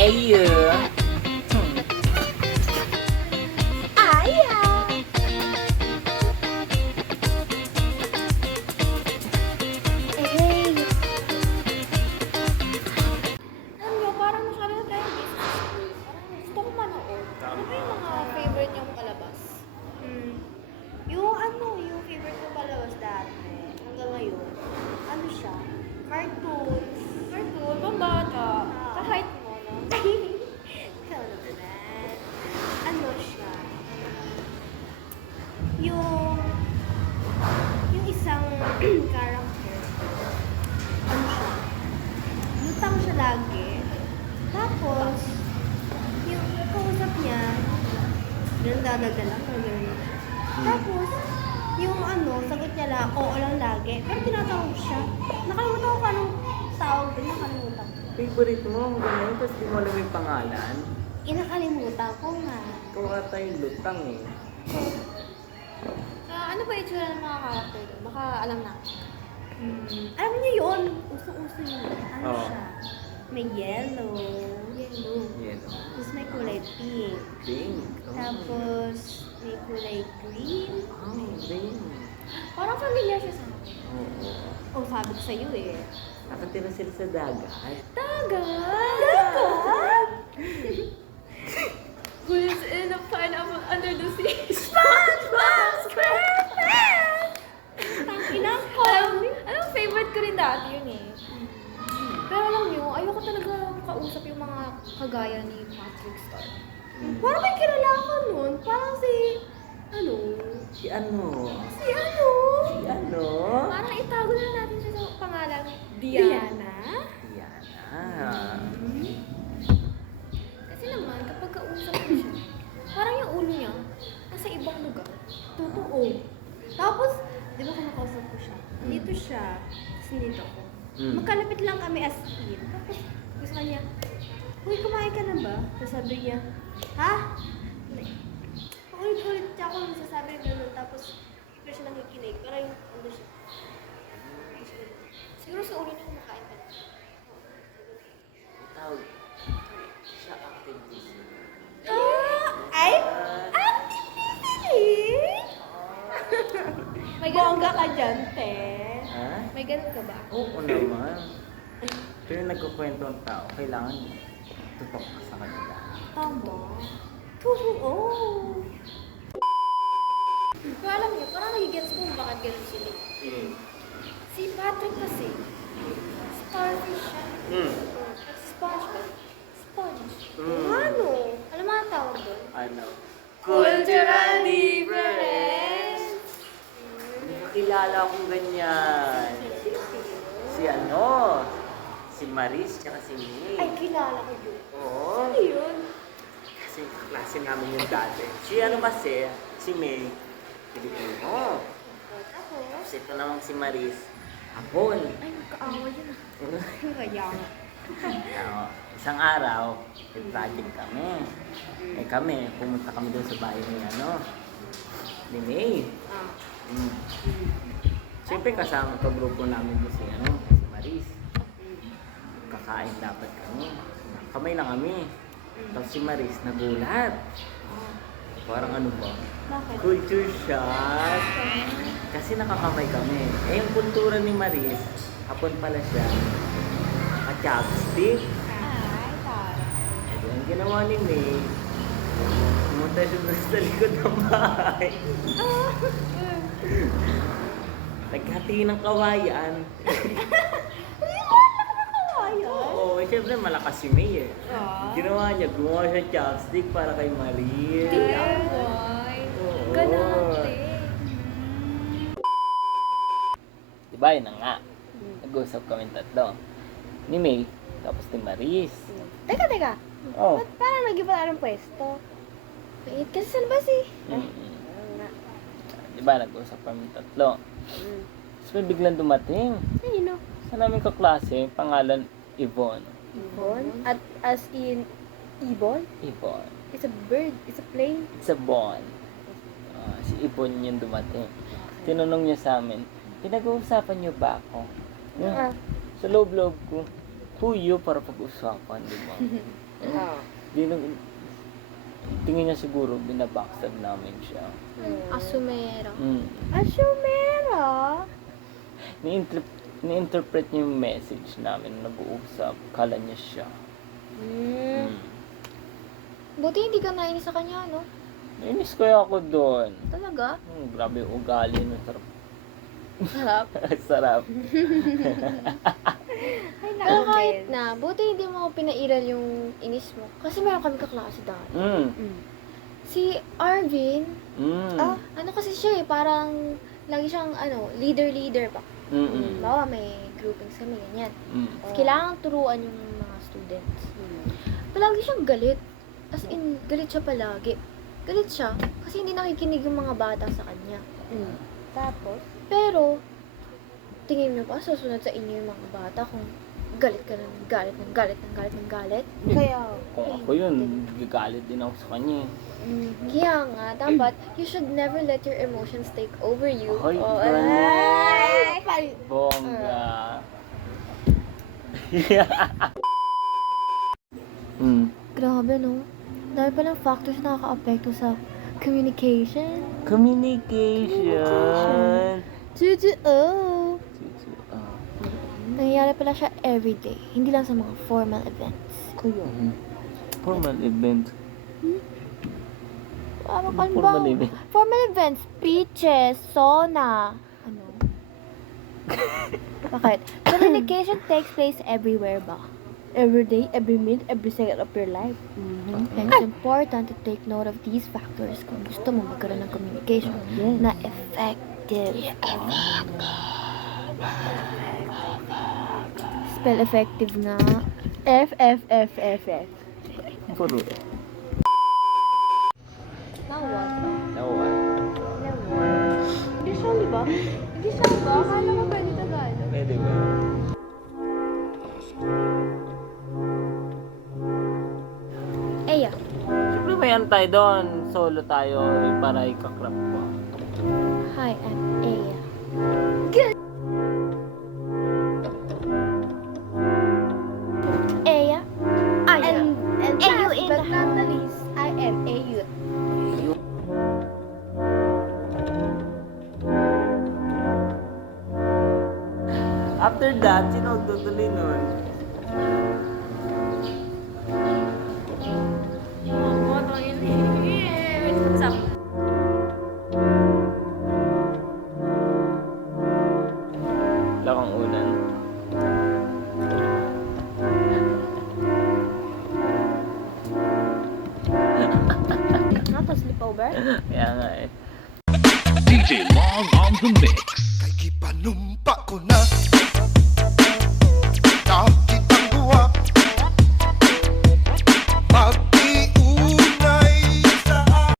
Ayo. Aya! Hey! Alam nyo, parang masyado na tayo busy sa school. Parang gusto ko manood. Ano ba yung mga favorite niyong palabas? Yung favorite kong palabas dati, hanggang ngayon, ano siya? Cartoons. Cartoon, pambata. Kahit mo, no? Ano ba na? Ano siya? Yung isang character, ano siya? Lutang siya lagi. Tapos, yung kausap niya, ganun dadagalan, ganun. Tapos, yung sagot niya lang, oo lang lagi. Pero tinatawag siya. Nakalimutan ko kung anong tawag din, nakalimutan ko. Favorite mo, ang ganyan, tapos di mo alam yung pangalan. Nakalimutan ko nga. Ikaw ata yung lutang eh. Ano ba itsura ng mga character doon? Baka alam na. Alam niyo yun? Uso-uso yun. Ano Oo. siya? May yellow. Yan. Tapos may kulay pink. Pink. Oh. Tapos may kulay green. Oh, pink. Parang familiar siya sa akin. Oo. Oh, sabi ko sa'yo eh. Nakatira sila sa dagat. Dagat! Dagat! Who is in a pineapple under the sea? SpongeBob SquarePants! Tangina ko! Alam, favorite ko rin dati yun eh. Pero alam niyo, ayoko talaga kausap yung mga kagaya ni Patrick Star. Parang may kilala ako nun. Parang si... Ano? Si ano? Si ano? Si ano? Parang itago na natin siya sa pangalan. Diana? Diana. Kasi naman, kapag kausap mo siya, parang yung ulo niya, nasa ibang lugar. Totoo. Tapos, di ba kumakausap ko siya? Dito siya. Tapos nandito ako. Magkalapit lang kami as in. Tapos, gusto niya, uy, kumain ka na ba? Tapos sabi niya, ha? Ulit-ulit siya ako nagsasabi ng gano'n. Tapos, hindi siya nakikinig. Parang, ano siya. Siguro sa ulo niya kumakain ka na. Tawag. Siya acting busy. Ay! Activity! May ganun Bongga ka ka ba? dyan, te. Ha? May ganun ka ba? Oo naman. Pero yung nagkukwento ang tao, kailangan tutok ka sa kanila. Tama. Totoo. Pero alam niyo, parang nagigets ko kung bakit ganun sila. Si Patrick kasi, starfish siya. Si SpongeBob, sponge. Ano? Alam mo ang tawag doon? Ano? Cultural difference! Hindi ko kilala akong ganyan. Si ano? Si Maris tsaka si May. Ay, kilala ko yun. Oo. Ano yun? Kasi kaklase namin yung dati. Si ano kasi, si May, Pilipino. Tapos ito namang si Maris, Hapon. Ay, magkaawa yun. Kaya nga. Isang araw, may project kami. Eh kami, pumunta kami doon sa bahay ni ni May. Siyempre kasama ka grupo namin doon si si Maris. Kakain dapat kami. Kamay na kami. Tapos si Maris nagulat. Parang ano ba? Bakit? Culture shock. Kasi nakakamay kami. Eh yung kultura ni Maris, hapon pala siya. Naka-chopstick. Ay, tara. Yung ginawa ni May, pumunta siya doon sa likod ng bahay. Naghati ng kawayan. Oo, siyempre malakas si May eh. Ginawa niya, gumawa siya chopstick para kay Maria. Boy! Oo. Ganate! Diba yun na nga. Nag-usap kami tatlo. Ni May, tapos ni Maris. Teka. Oh. Ba't parang nag-iba ng pwesto? Wait, kasi saan ba si? Diba nag-usap kami tatlo. Tapos may biglang dumating. Sino? Sa namin kaklase, pangalan Yvonne. Ibon? At as in, Ibon? Yvonne. It's a bird. It's a plane. It's a bond. Si Yvonne yung dumating. Tinanong niya sa amin, pinag-uusapan niyo ba ako? Sa loob-loob ko, who you para pag-usapan, di ba? Oo. Di nung, tingin niya siguro, binabackstab namin siya. Asumero. Asumera? Ni-interpret niya yung message namin na nag-uusap. Kala niya siya. Buti hindi ka nainis sa kanya, no? Nainis kaya ako doon. Talaga? Grabe yung ugali nun. Sarap. Sarap. Sarap. Ay, Pero naku, kahit Bel. na, buti hindi mo pinairal yung inis mo. Kasi meron kami kaklase dati. Si Arvin, ano kasi siya eh, parang lagi siyang leader pa. Bawa may groupings kami, ganyan. Tapos kailangan turuan yung mga students. Palagi siyang galit. As in, galit siya palagi. Galit siya kasi hindi nakikinig yung mga bata sa kanya. Tapos? Pero, tingin niyo pa, susunod sa inyo yung mga bata kung galit ka ng galit ng galit ng galit ng galit? Kaya, Kung ako yun, gagalit din ako sa kanya. Kaya nga, dapat, you should never let your emotions take over you. Ay, Oh, ganun. Bongga. Grabe, no? Dahil palang factors na nakaka-apekto sa communication. Communication. Totoo. Ah. Nangyayari pala siya everyday, hindi lang sa mga formal events. Formal event. Ano Formal event. Formal events, speeches, sauna. Ano? Bakit? Communication takes place everywhere ba? Every day, every minute, every second of your life. And it's important to take note of these factors kung gusto mo magkaroon ng communication na effective. Spell effective nga. F. Puro. Now what? Nawa. Hindi siya, di ba? Hindi siya, di ba? Akala ko pwede Tagalog. Pwede ba? Eya. Siyempre may antay doon. Solo tayo para ikakrap ko. Hi, I'm Eya. Eya. Aya. and Ayu last in but the not the least, I am a youth. After that, sino magtutuloy nun? Wala kang unan. Not a sleepover? Kaya nga eh. DJ Long on the mix. Kay gipanumpa ko na